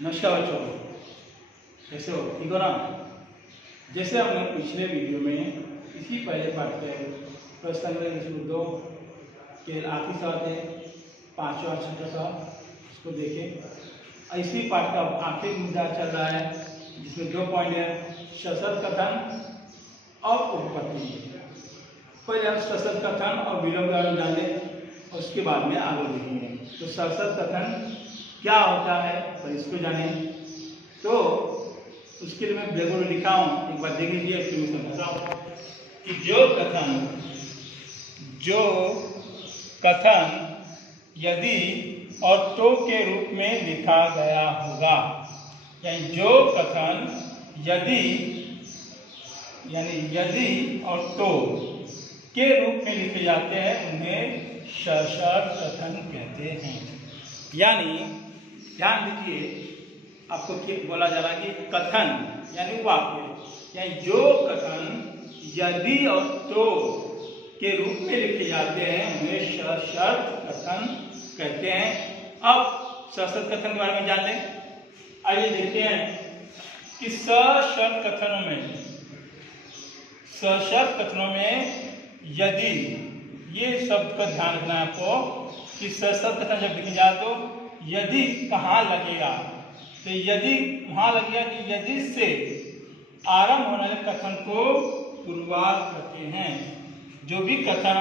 नमस्कार बच्चों, कैसे हो? ठीक हो ना? जैसे हमने पिछले वीडियो में इसी पहले पार्ट के प्रश्न मुद्दों के आखिरी सवाल थे, पांचवा छठा सवाल, उसको देखें। इसी पार्ट का आखिरी मुद्दा चल रहा है जिसमें 2 पॉइंट है, सशर्त कथन और उपपत्ति। पहले हम सशर्त कथन और विलोम के बारे में जान लें और उसके बाद में आगे देखेंगे। तो सशर्त कथन क्या होता है और इसको जाने, तो उसके लिए मैं ब्लैक बोर्ड में लिखा हूँ, एक बार देख लीजिए, फिर मैं समझाता हूँ कि जो कथन यदि और तो के रूप में लिखा गया होगा, यानी जो कथन यदि और तो के रूप में लिखे जाते हैं उन्हें सशर्त कथन कहते हैं। यानी ध्यान दीजिए, आपको बोला जा रहा है कि कथन यानी वाक्य, यानी जो कथन यदि और तो के रूप में लिखे जाते हैं उन्हें सशर्त कथन कहते हैं। अब सशर्त कथन के बारे में जान लें। आइए देखते हैं कि सशर्त कथनों में यदि, ये शब्द का ध्यान रखना है आपको कि सशर्त कथन जब लिखे जाए तो यदि कहाँ लगेगा, तो यदि वहां लगेगा कि यदि से आरंभ होने वाले कथन को पूर्वार्ध कहते हैं। जो भी कथन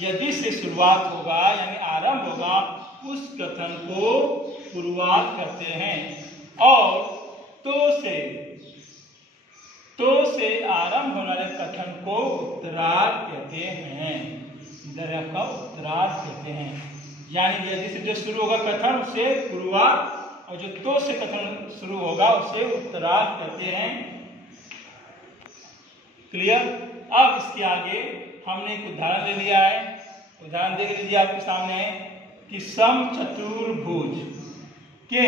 यदि से शुरुआत होगा यानी आरंभ होगा, उस कथन को पूर्वार्ध कहते हैं। और तो से आरंभ होने वाले कथन को उत्तरार्ध कहते हैं। इधर आपका उत्तरार्ध कहते हैं, यानी यदि से जो शुरू होगा कथन उसे पूर्वार्ध, और जो तो से कथन शुरू होगा उसे उत्तरार्ध कहते हैं। क्लियर? अब इसके आगे हमने एक उदाहरण ले लिया है। उदाहरण देख लीजिए आपके सामने कि समचतुर्भुज के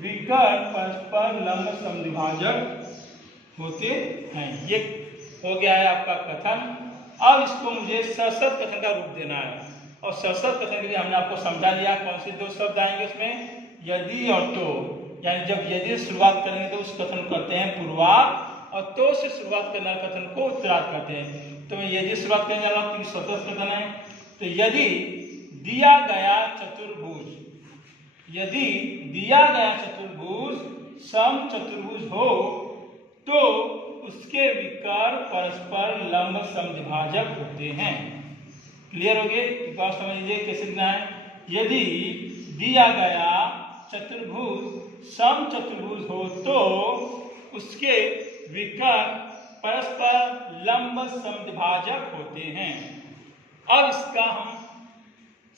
विकर्ण परस्पर लंब समद्विभाजक होते हैं। ये हो गया है आपका कथन। अब इसको मुझे सशर्त कथन का रूप देना है, और सशर्त कथन के लिए हमने आपको समझा दिया कौन से 2 शब्द आएंगे उसमें, यदि और तो। यानी जब यदि से शुरुआत करेंगे तो उस कथन को करते हैं पूर्वार्ध, और तो से शुरुआत करने वाले कथन को उत्तरार्ध करते हैं। तो मैं यदि शुरुआत करने जा रहा हूँ क्योंकि सशर्त कथन है। तो यदि दिया गया चतुर्भुज समचतुर्भुज हो तो उसके विकर्ण परस्पर लंब समद्विभाजक होते हैं। क्लियर हो गए? एक बार समझ लीजिए कैसे लिखना है। यदि दिया गया चतुर्भुज समचतुर्भुज हो तो उसके विकर्ण परस्पर लंब समद्विभाजक होते हैं। अब इसका हम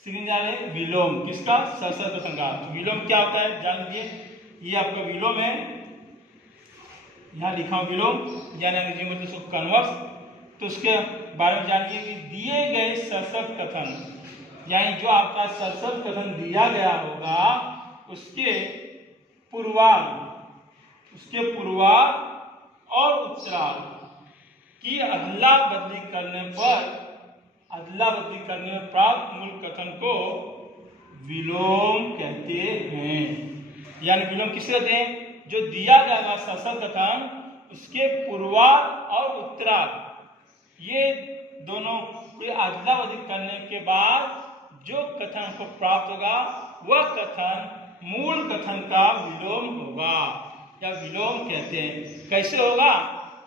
सीखने जा रहे हैं विलोम। किसका? सशर्त कथन का। तो विलोम क्या होता है जान लीजिए। ये आपका विलोम है, यहाँ लिखा हूं विलोम, यानी अंग्रेजी में इसको कन्वर्स। तो उसके बारे में जानिए कि दिए गए सशर्त कथन, यानी जो आपका सशर्त कथन दिया गया होगा उसके पूर्वार्ध और उत्तरार्ध की अदला बदली करने में प्राप्त मूल कथन को विलोम कहते हैं। यानी विलोम किसे कहते हैं? जो दिया जाएगा सशर्त कथन उसके पूर्वार्ध और उत्तरार्ध, ये दोनों को अदला बदली करने के बाद जो कथन को प्राप्त होगा वह कथन मूल कथन का विलोम होगा या विलोम कहते हैं। कैसे होगा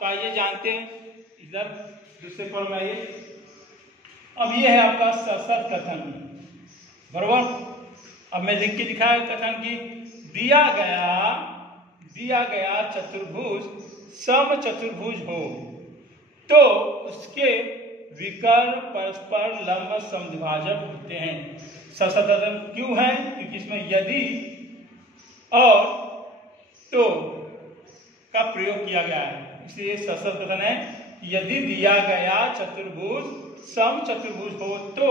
तो आइए जानते हैं। इधर दूसरे पर में आइए। अब ये है आपका सशर्त कथन, बराबर। अब मैं लिख के लिखा है कथन की दिया गया चतुर्भुज समचतुर्भुज हो तो उसके विकर्ण परस्पर लंब समद्विभाजक होते हैं। सशर्त कथन क्यों है? क्योंकि इसमें यदि और तो का प्रयोग किया गया है, इसलिए सशर्त कथन है। यदि दिया गया चतुर्भुज समचतुर्भुज हो तो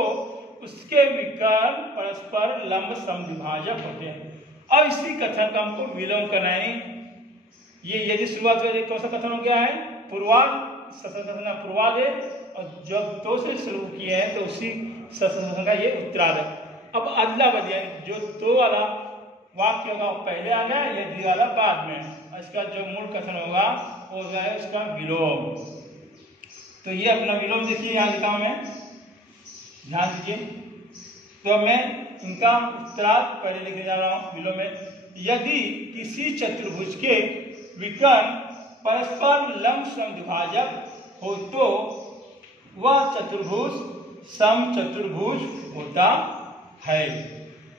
उसके विकर्ण परस्पर लंब समद्विभाजक होते हैं। अब इसी कथन का हमको विलोम करना है। ये यदि शुरुआत में कौन सा कथन हो गया है? पूर्वार्ध। सशर्त कथन का पूर्वार्ध है, और जब तो से शुरू किए हैं तो उसी सशर्त कथन का ये उत्तरार्ध है। अब अदला बदली, जो तो वाला वाक्य होगा पहले आ गया, ये दी वाला बाद में। इसका जो मूल कथन होगा वो हो गया उसका विलोम। तो ये अपना विलोम देखिए यहाँ लिखा हूं मैं, ध्यान दीजिए। तो मैं इनका उत्तरार्ध पहले लिखने जा रहा हूं विलोम में। यदि किसी चतुर्भुज के विकर्ण परस्पर लंब समद्विभाजक हो तो वह चतुर्भुज समचतुर्भुज होता है।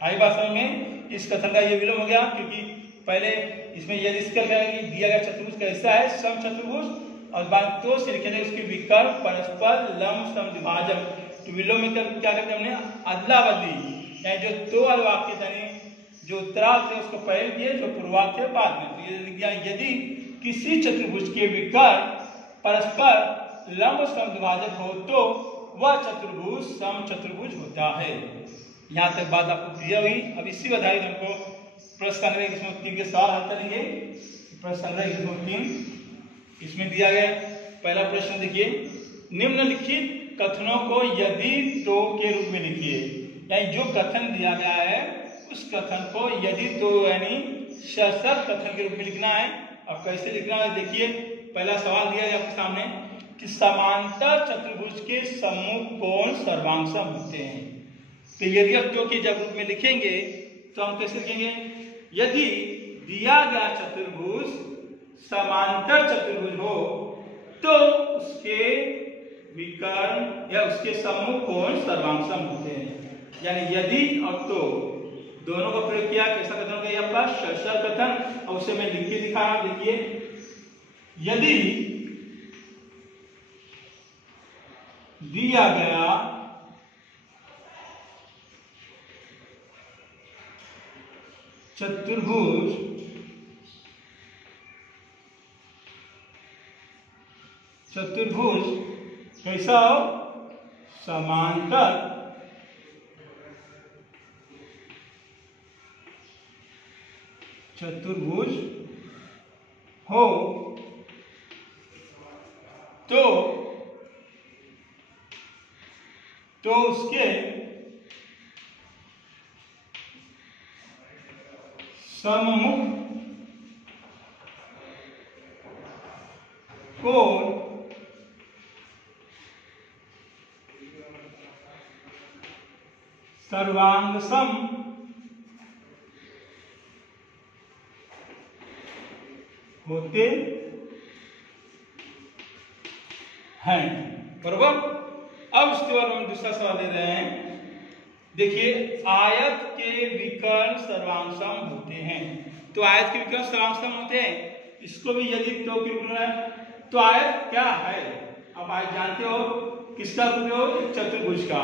आई बात समझ में? इस कथन का ये विलोम हो गया, क्योंकि पहले इसमें यदि इसका दिया गया चतुर्भुज कैसा है, समचतुर्भुज, और बाद तो से लिखे उसके विकर्ण परस्पर लंब समद्विभाजक। तो विलोम में क्या करते हमने अदला बदली, यानी जो तो वाले वाक्य थे जो उत्तरार्ध थे उसको पहले दिए, जो पूर्वार्ध थे बाद में। तो ये लिख गया यदि किसी चतुर्भुज के विकर्ण परस्पर लंब समद्विभाजक हो तो वह चतुर्भुज समचतुर्भुज होता है। यहाँ तक बात आपको क्लियर हुई। अब इसी आधारित हमको प्रश्न संग्रह 103 के सवाल हल करेंगे। प्रश्न संग्रह 103 इसमें दिया गया पहला प्रश्न देखिए, निम्नलिखित कथनों को यदि तो के रूप में लिखिए। यानी जो कथन दिया गया है उस कथन को यदि तो यानी सशर्त कथन के रूप में लिखना है। अब कैसे लिखना है देखिए, पहला सवाल दिया है आपके सामने कि समांतर चतुर्भुज के सम्मुख कोण सर्वांगसम होते हैं। तो यदि अब तो के जब रूप में लिखेंगे तो हम कैसे लिखेंगे, यदि दिया गया चतुर्भुज समांतर चतुर्भुज हो तो उसके विकर्ण या उसके सम्मुख कोण सर्वांगसम होते हैं। यानी यदि और तो दोनों का प्रयोग किया, कैसा कथन होगा ये आपका सशर्त कथन, और उसे मैं लिख के दिखा रहा हूं। देखिए, यदि दिया गया चतुर्भुज कैसा हो, समांतर चतुर्भुज हो तो उसके सम्मुख कोण सर्वांगसम होते हैं। बरोबर। अब इसके बाद हम दूसरा सवाल ले रहे हैं। देखिए, आयत के विकर्ण सर्वांगसम होते हैं। तो आयत के विकर्ण सर्वांगसम होते हैं, इसको भी यदि तो के रूप में। तो आयत क्या है, अब आयत जानते हो किसका रूप हो, चतुर्भुज का।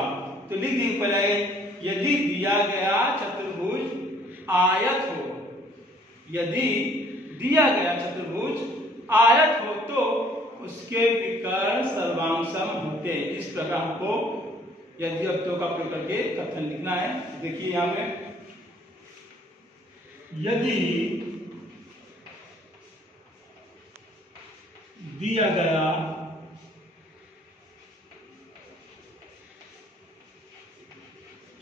तो लिख दीजिए पहले, यदि दिया गया चतुर्भुज आयत हो, यदि दिया गया चतुर्भुज आयत हो तो उसके विकर्ण सर्वांगसम होते हैं। इस प्रकार हमको यदि अब तो का प्रयोग करके कथन लिखना है। देखिए यहां में, यदि दिया गया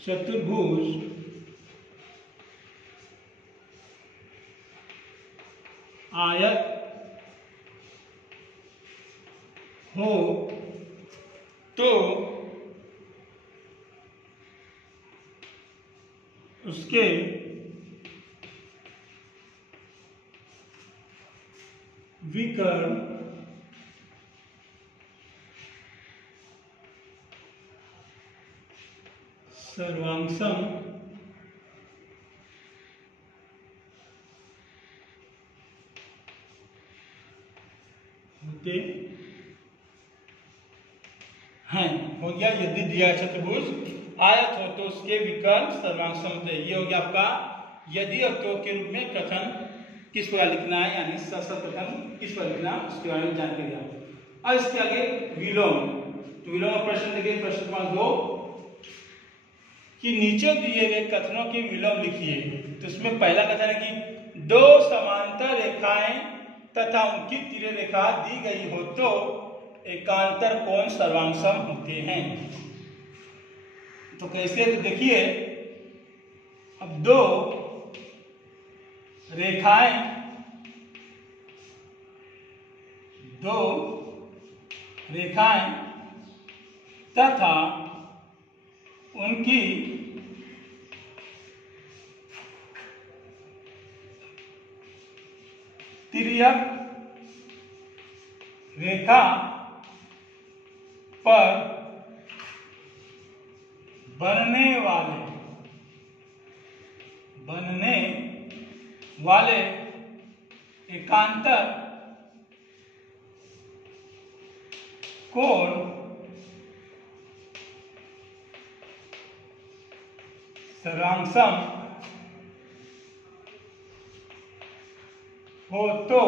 चतुर्भुज आयत हो तो उसके विकर्ण सर्वांगसम होते हैं। हो गया, यदि दिया चतुर्भुज आयत हो तो उसके विकर्ण सर्वांगसम होते हैं। ये हो गया आपका यदि और तो के रूप में कथन किस प्रकार लिखना है, यानी सशर्त कथन किस प्रकार लिखना, उसके बारे में जानकारी दिया। अब इसके आगे विलोम। तो विलोम का प्रश्न देखिए, प्रश्न क्रमांक 2 कि नीचे दिए गए कथनों के विलोम लिखिए। तो इसमें पहला कथन है कि दो समांतर रेखाएं तथा उनकी तिर्य रेखा दी गई हो तो एकांतर कोण सर्वांगसम होते हैं। तो कैसे, तो देखिए, अब दो रेखाएं, दो रेखाएं तथा उनकी तिर्यक रेखा पर बनने वाले एकांतर कोण सर्वांगसम हो तो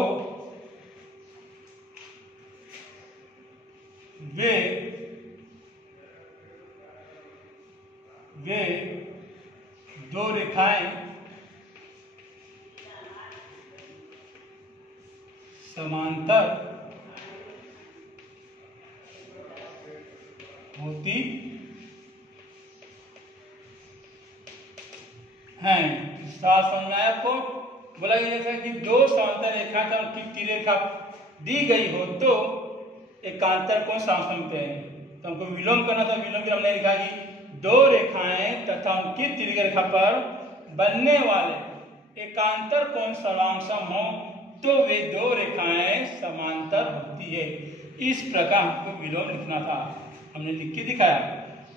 वे दो रेखाएं समांतर होती हैं। साफ समझना है आपको। बोला गया जैसा कि दो समांतर रेखा की तिर्यका दी गई हो तो एकांतर कोण समते हैं। तो हमको विलोम करना था, विलोम के हमने लिखा कि दो रेखाएं तथा उनकी तिर्यक रेखा पर बनने वाले एकांतर कोण सर्वांगसम हो तो वे दो रेखाएं समांतर होती है। इस प्रकार हमको विलोम लिखना था, हमने लिख के दिखाया।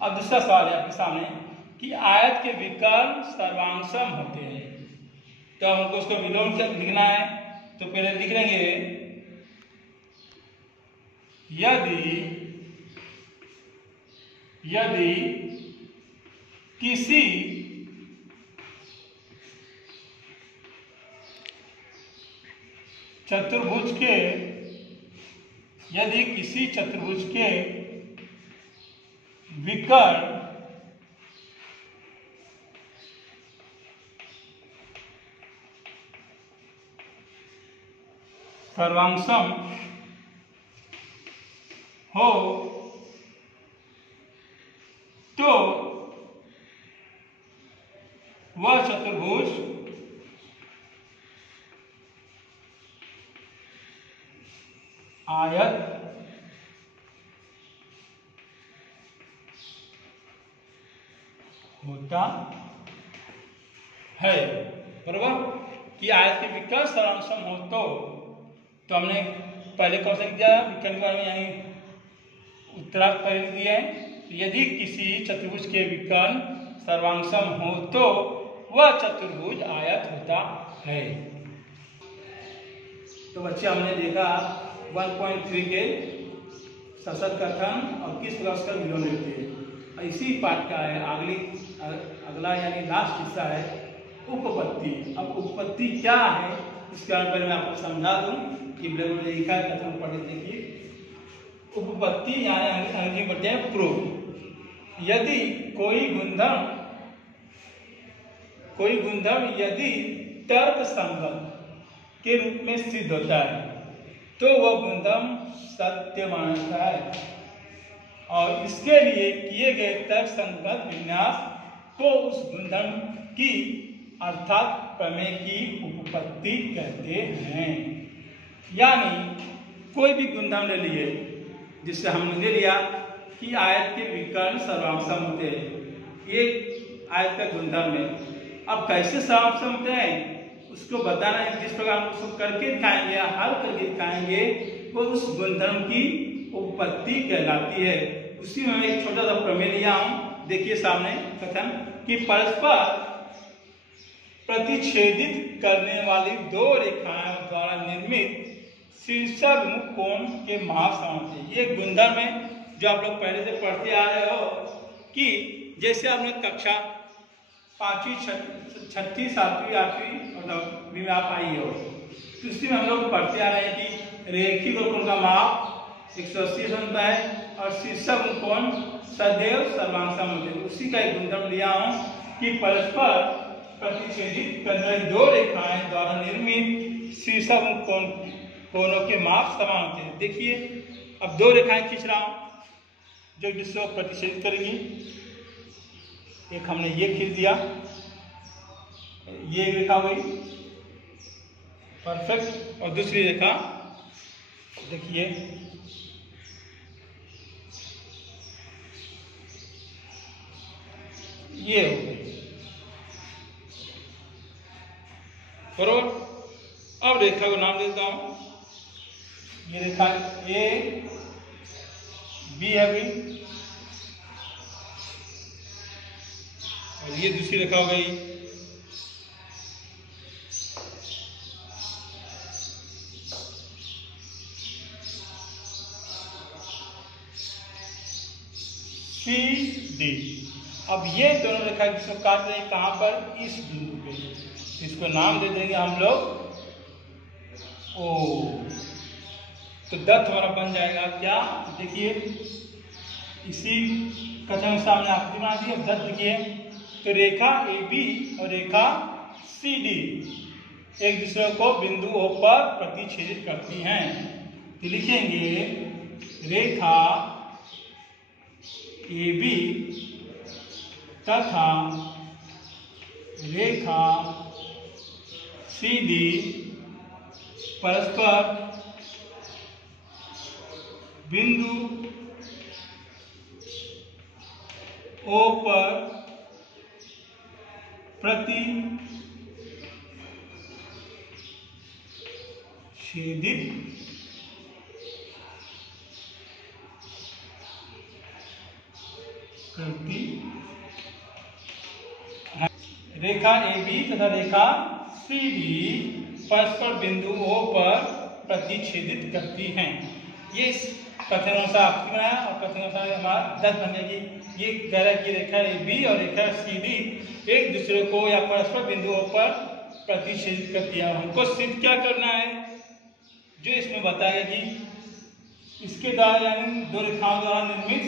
अब दूसरा सवाल है आपके सामने कि आयत के विकर्ण सर्वांगसम होते हैं, तो हमको उसको विलोम लिखना है। तो पहले लिख लेंगे यदि किसी चतुर्भुज के विकर्ण सर्वांगसम हो तो वह चतुर्भुज आयत होता है। बराबर कि आयत के विकर्ण सर्वांगसम हो तो हमने पहले क्वेश्चन दिया विकर्ण के बारे में, यानी उत्तरार्ध पहले दिया है। यदि किसी चतुर्भुज के विकर्ण सर्वांगसम हो तो वह चतुर्भुज आयत होता है। तो बच्चे हमने देखा 1.3 के सशक्त कथन और किस प्रकार उसका विलोम लिखते हैं। इसी पाठ का है अगला यानी लास्ट हिस्सा है उपपत्ति। अब उपपत्ति क्या है इसके बारे में मैं आपको समझा दूं कि ब्लैक में लिखा है, कथन पढ़े देखिए। उपपत्ति यानी अंग्रेजी में बोलते हैं प्रूफ। यदि कोई गुणधर्म यदि तर्क संगत के रूप में सिद्ध होता है तो वह गुणधर्म सत्य मानता है और इसके लिए किए गए तर्क संगत विन्यास को उस गुणधर्म की अर्थात प्रमेय की उपपत्ति कहते हैं। यानी कोई भी गुणधर्म ले लिए, जिससे हमने ले लिया कि आयत के विकर्ण सर्वांगसम होते हैं, ये आयत का गुणधर्म है। अब कैसे सर्वांगसम होते हैं उसको बताना है। जिस प्रकार हम उसको करके दिखाएंगे या हल करके दिखाएंगे वो उस गुणधर्म की उपपत्ति कहलाती है। उसी में मैं एक छोटा सा प्रमेय लिया हूं, देखिए सामने कथन कि परस्पर प्रतिच्छेदित करने वाली दो रेखाओं द्वारा निर्मित शीर्षाभिमुख कोण के महासमांतर। ये गुणधर्म है जो आप लोग पहले से पढ़ते आ रहे हो कि जैसे आपने कक्षा 5वीं 6वीं 7वीं 8वीं और 9वीं में आप आई हो, तो उसी में हम लोग पढ़ते आ रहे हैं कि रेखिक कोण का माप 180 बनता है और शीर्षाभिमुख कोण सदैव सर्वांगसम होते हैं। उसी का एक गुणधर्म लिया हूं कि परस्पर प्रतिच्छेदित करने वाली दो रेखाएं द्वारा निर्मित शीर्षाभिमुख कोणों के माप समान होते हैं। देखिए अब दो रेखाएं खींच रहा हूं जो जिसको प्रतिच्छेदित करेंगी। एक हमने ये खींच दिया, ये रेखा हुई, परफेक्ट। और दूसरी रेखा देखिए, ये हो गई बरोबर। अब रेखा को नाम देता हूं, ये रेखा ए बी है भी, और ये दूसरी रेखा हो गई सी डी। अब ये दोनों रेखा जिसको काट रहे हैं कहां पर, इस बिंदु पे, इसको नाम दे देंगे हम लोग ओ। तो दत्त हमारा बन जाएगा क्या, देखिए इसी कथन सामने आकृति बना दी। अब दत्त देखिए, तो रेखा ए बी और रेखा सी डी एक दूसरे को बिंदु ओ पर प्रतिच्छेदित करती हैं। तो लिखेंगे रेखा ए बी तथा रेखा सी डी परस्पर बिंदु ओ पर प्रतिच्छेदित करती है। रेखा ए बी तथा रेखा सी डी परस्पर बिंदु ओ पर प्रतिच्छेदित करती हैं। ये इस कथनानुसार आकृति बनाया और कथनानुसार हमारा दत्त बन गया कि ये कह रहा है कि रेखा ए बी और रेखा सी डी एक दूसरे को या परस्पर बिंदुओं पर प्रतिच्छेदित करती है। हमको सिद्ध क्या करना है, जो इसमें बताया कि इसके द्वारा यानी दो रेखाओं द्वारा निर्मित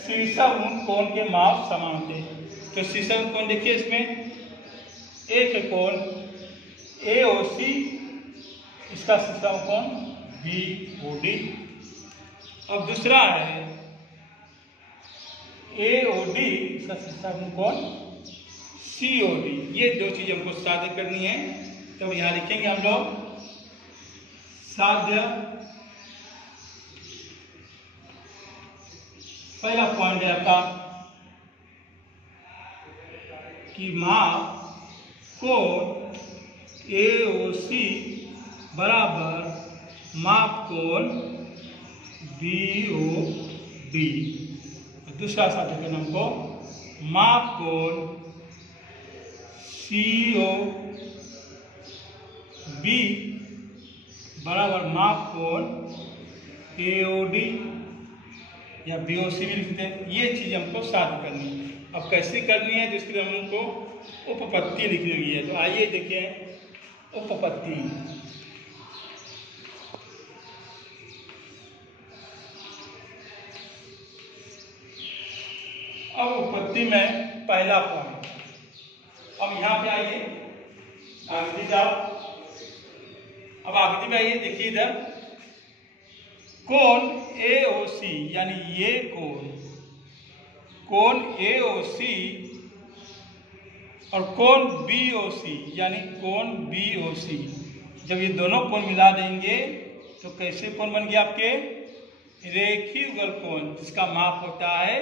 शीर्षक कोण के माप समान थे। तो शीर्षक कोण देखिए, इसमें एक है कोण AOC, इसका शीर्षक कोण BOD। अब दूसरा है AOD, इसका शीर्षक कोण COD। ये दो चीजें हमको साध्य करनी है। तो यहाँ लिखेंगे हम लोग साध्य। पहला पॉइंट है आपका कि माप कोण AOC बराबर माप कोण BOD। दूसरा साध्य करना हमको माप कोण COB बराबर माप कोण AOD या BOC भी लिखते हैं। ये चीज हमको साध्य करनी है। अब कैसे करनी है, जिसके लिए हमको उपपत्ति लिखनी हुई है। तो आइए देखें उपपत्ति। अब उपपत्ति में पहला पॉइंट, अब यहाँ पे आइए, आकृति जाओ। अब आकृति में आइए, देखिए इधर कोण AOC यानी ये कोण AOC और कोण BOC यानी कोण BOC, जब ये दोनों कोण मिला देंगे तो कैसे कोण बन गया आपके, रेखीय युगल कोण, जिसका माप होता है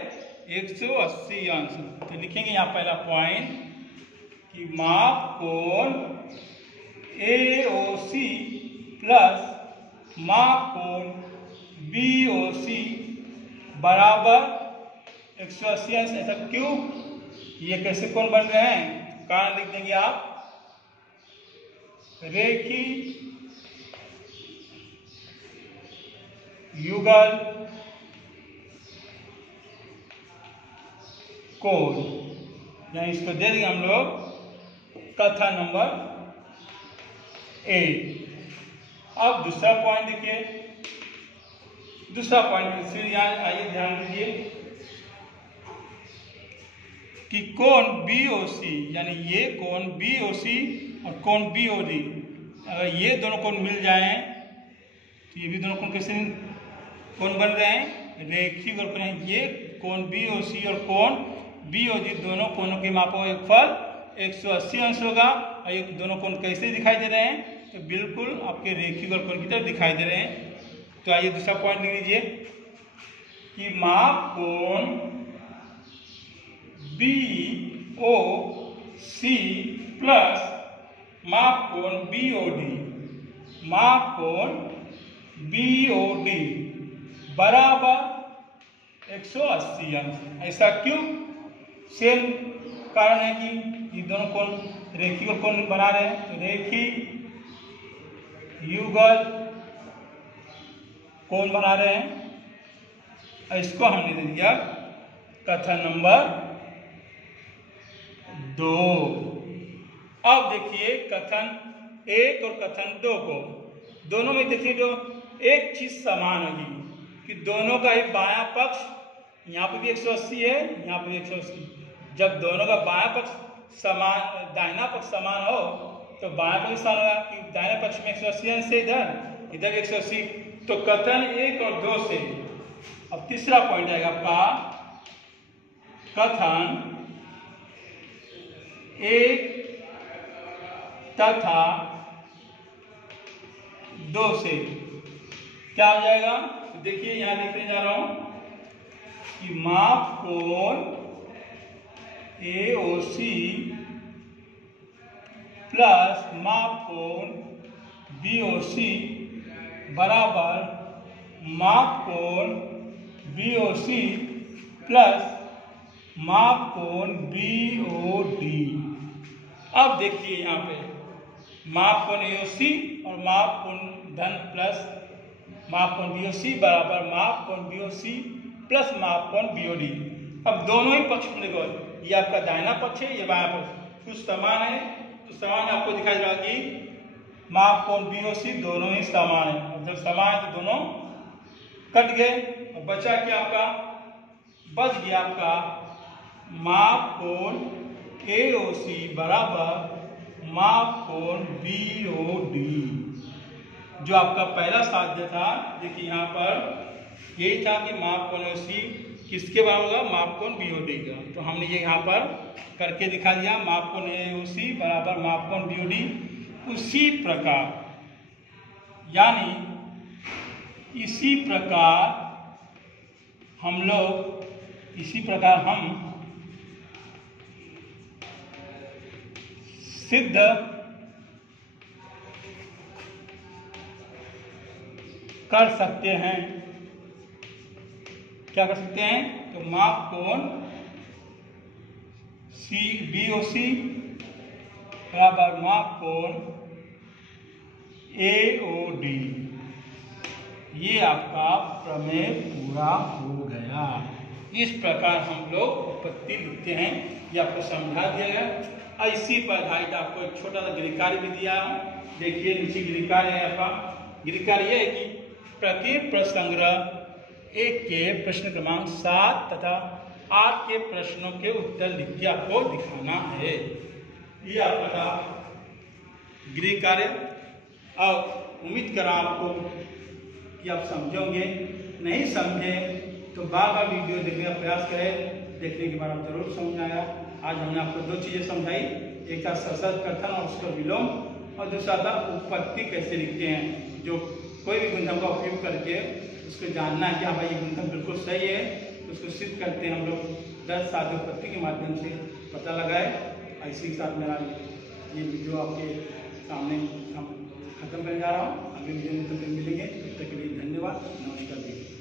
180 अंश। तो लिखेंगे यहाँ पहला पॉइंट कि माप कोण AOC प्लस माप कोण BOC बराबर 180 अंश। ऐसा क्यों, ये कैसे कोण बन रहे हैं, कारण लिख देंगे आप, रेखीय युगल कोण, यानी इसको दे देंगे हम लोग कथन नंबर ए। अब दूसरा पॉइंट देखिए, दूसरा पॉइंट फिर यहाँ आइए ध्यान दीजिए कि कोण BOC यानी ये कोण BOC और कोण BOD, अगर ये दोनों कोण मिल जाएं तो ये भी दोनों कोण कैसे कोण बन रहे हैं, रेखीय कोण हैं। ये कोण BOC और कोण BOD दोनों कोणों के मापों का योगफल 180 अंश होगा। और ये दोनों कोण कैसे दिखाई दे रहे हैं, तो तो बिल्कुल आपके रेखिक और कोण की तरह दिखाई दे रहे हैं। तो आइए दूसरा पॉइंट लिख लीजिए कि माप कोण BOC प्लस माप कोण BOD, माप कोण BOD बराबर 180 अंश। ऐसा क्यों? सेम कारण है कि ये दोनों कोण रेखिक और कोण बना रहे हैं, तो रेखिक युगल कोण बना रहे हैं। इसको हमने दे दिया कथन नंबर 2। अब देखिए कथन 1 और कथन 2 को, दोनों में देखिए जो एक चीज समान होगी कि दोनों का ही बायां पक्ष, यहाँ पे भी 180 है, यहाँ पे भी 180। जब दोनों का बायां पक्ष समान, दाहिना पक्ष समान हो तो बायां पक्ष समान होगा कि दाहिने पक्ष में 180 अंश से इधर भी 180। तो कथन 1 और 2 से अब तीसरा पॉइंट आएगा आपका कथन 1 तथा 2 से क्या हो जाएगा? देखिए यहां लिखने जा रहा हूं कि माप कोण AOC प्लस माप कोण BOC बराबर माप कोण BOC प्लस माप कोण BOD। अब देखिए यहाँ पे माप कोण AOC और माप कोण धन प्लस माप कोण BOC बराबर माप कोण BOC प्लस माप कोण BOD। अब दोनों ही पक्ष देखो, ये आपका दाहिना पक्ष है, ये बायां पक्ष, कुछ समान है तो समान आपको दिखाई देगा कि माप कोण BOC दोनों ही समान है। और जब समान है तो दोनों कट गए और बचा क्या आपका? बच गया आपका माप कोण AOC बराबर माप कोण BOD। जो आपका पहला साध्य था, देखिए यहाँ पर यही था कि माप कोण AOC किसके बराबर होगा? माप कोण BOD का। तो हमने ये यहाँ पर करके दिखा दिया, माप कोण AOC बराबर माप कोण BOD। उसी प्रकार यानी इसी प्रकार हम सिद्ध कर सकते हैं। क्या कर सकते हैं? तो माप कोण BOC बराबर माप कोण AOD। ये आपका प्रमेय पूरा हो गया। इस प्रकार हम लोग उत्पत्ति लिखते हैं, ये आपको समझा दिया गया। इसी पर आधारित आपको एक छोटा सा गृहकार्य भी दिया। देखिए नीचे गृहकार्य है आपका। गृहकार्य यह है कि प्रत्येक प्रश्न संग्रह 1 के प्रश्न क्रमांक 7 तथा 8 के प्रश्नों के उत्तर लिख के आपको दिखाना है। ये आपका था गृह कार्य। अब उम्मीद करा आपको कि आप समझोगे, नहीं समझे तो बार बार वीडियो देखने का प्रयास करें, देखने के बाद आप जरूर समझ आया। आज हमने आपको 2 चीजें समझाई, एक था सशर्त कथन और उसका विलोम, और दूसरा था उत्पत्ति कैसे लिखते हैं। जो कोई भी गुणधर्म का उपयोग करके उसको जानना है कि हाँ भाई ये गुणधर्म बिल्कुल सही है, तो उसको सिद्ध करते हैं हम लोग 10 साध्य उत्पत्ति के माध्यम से पता लगाए। इसी के साथ मेरा ये वीडियो आपके सामने खत्म करने जा रहा हूँ। अगले वीडियो में तो मिलेंगे, तब तक के लिए धन्यवाद, नमस्कार जी।